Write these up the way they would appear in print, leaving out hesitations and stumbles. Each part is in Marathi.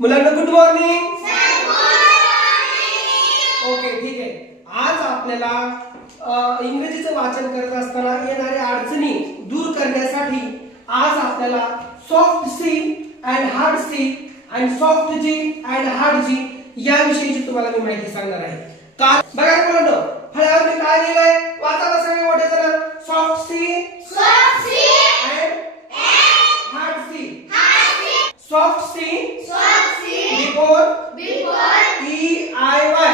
मुलांना गुड मॉर्निंग. ओके, ठीक आहे. आज आपल्याला इंग्रजीचं वाचन करत असताना येणाऱ्या अडचणी दूर करण्यासाठी आज आपल्याला soft C and hard C and soft G and hard G याविषयीची तुम्हाला मी माहिती सांगणार आहे. का बघा मुलांनो, फळ्यावर मी काय लिहिलंय वाचा बसा मी मोठे जण. Soft C and hard C. Soft C before EIY.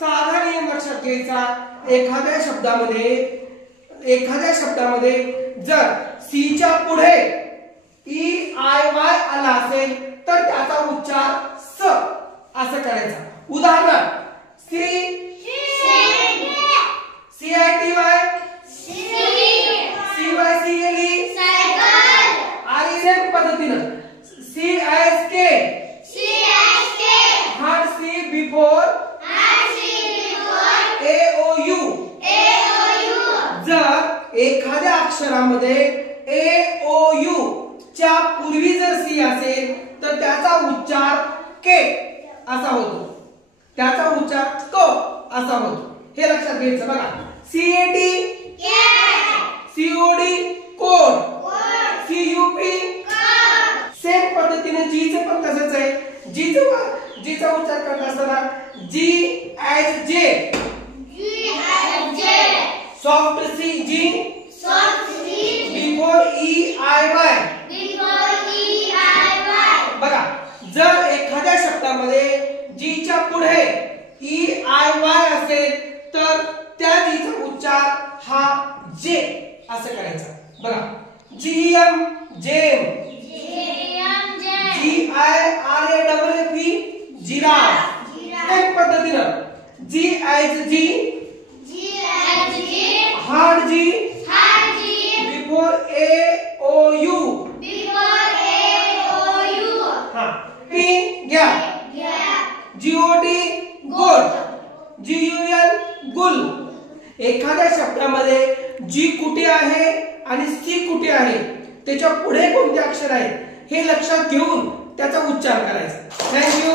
साधा नियम लक्षात घ्यायचा. एखाद्या शब्दामध्ये जर सी च्या पुढे EIY आला असेल तर त्याचा उच्चार स असं करायचा. उदाहरणार्थ CITY आणि सेम पद्धतीनं CISK hard C before AOU. जर एखाद्या अक्षरामध्ये AOU च्या पूर्वी जर सी असेल तर त्याचा उच्चार के असा होतो, त्याचा उच्चार क असा होतो. हे लक्षात घ्यायचं. बघा CAT COD code, CUP same पद्धतीने जी चं पण तसंच आहे. जीचा उच्चार करत असताना G as J. Soft C G before EIY. बघा जर एखाद्या शब्दामध्ये जी च्या पुढे EIY असेल तर त्या जीचा उच्चार हा जे असं करायचा. बघा GEM जेम, GIRAFFE जिराफ. एक पद्धतीनं G as G hard G before AOU. P gap, GOT got, GUL gull. एखाद्या शब्दामध्ये जी कुठे आहे आणि सी कुठे आहे त्याच्या पुढे कोणते अक्षर आहे हे लक्षात घेऊन त्याचा उच्चार करायचा. थँक्यू.